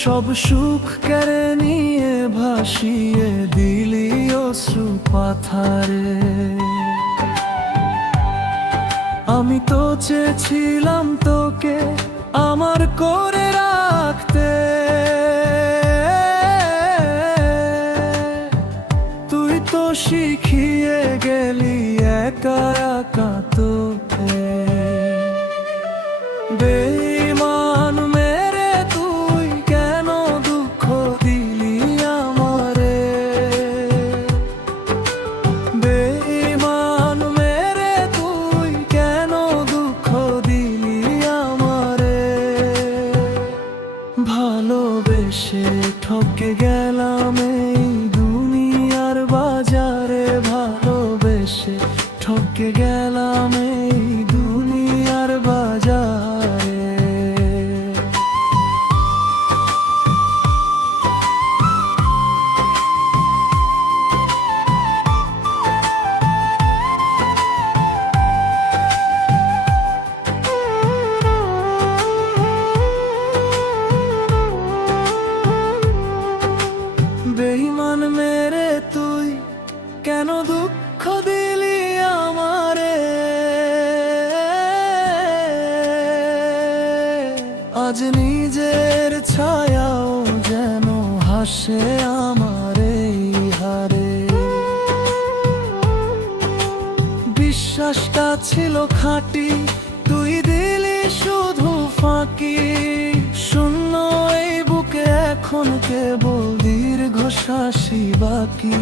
সব সুখ কেড়ে নিয়ে ভাসিয়ে দিলি অশ্রু পাথারে। আমি তো চেয়েছিলাম তোকে আমার করে রাখতে, তুই তো শিখিয়ে গেলি একা একা তোকে। বেঈমান মেরে তুই কেন দুঃখ দিলি আমারে, বেঈমান মেরে তুই কেন দুঃখ দিলি আমারে। ভালোবেসে ঠকে গেলাম এই দুনিয়ার বাজারে, ভালোবেসে ঠকে গেলাম এই দুনিয়ার বাজারে। বেঈমান মেরে তুই কেন দুঃখ দিলি আমারে, আজ নিজের ছায়াও যেন হাসে আমার এই হারে। বিশ্বাসটা ছিল খাঁটি, তুই দিলি শুধু ফাঁকি। শূন্য এই বুকে এখন কেবল দীর্ঘশ্বাসই বাকি।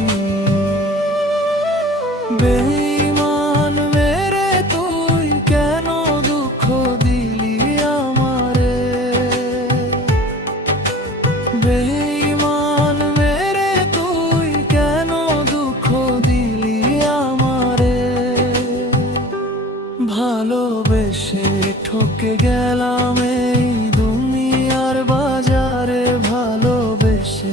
বেঈমান মেরে তুই কেন দুঃখ দিলি আমারে, বেঈমান মেরে তুই কেন দুঃখ দিলি আমারে। ভালোবেসে ঠকে গেলাম এই দুনিয়ার বাজারে, ভালোবেসে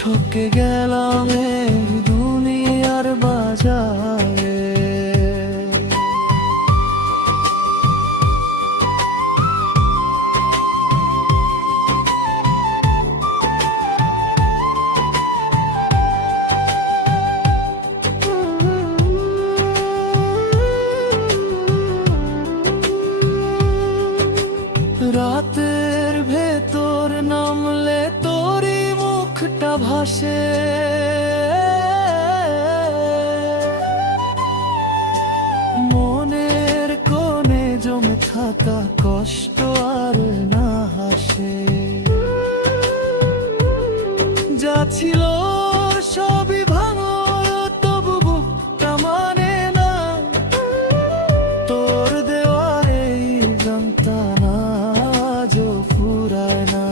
ঠকে গেলাম এই দুনিয়ার বাজারে। রাতের ভেতর নামলে তোরই মুখটা ভাসে, মনের কোণে জমে থাকা কষ্ট আর না হাসে। যা ছিল সবই ভাঙলো তবু বুকটা মানে না, তোর দেওয়া এই যন্ত্রণা আজও ফুরায় না।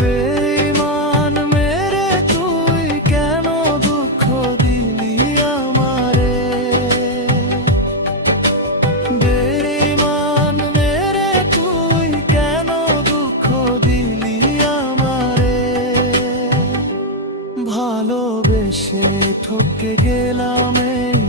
বেঈমান মেরে তুই কেন দুঃখ দিলি আমারে, বেঈমান মেরে তুই কেন দুঃখ দিলি আমারে। ভালোবেসে ঠকে গেলাম এই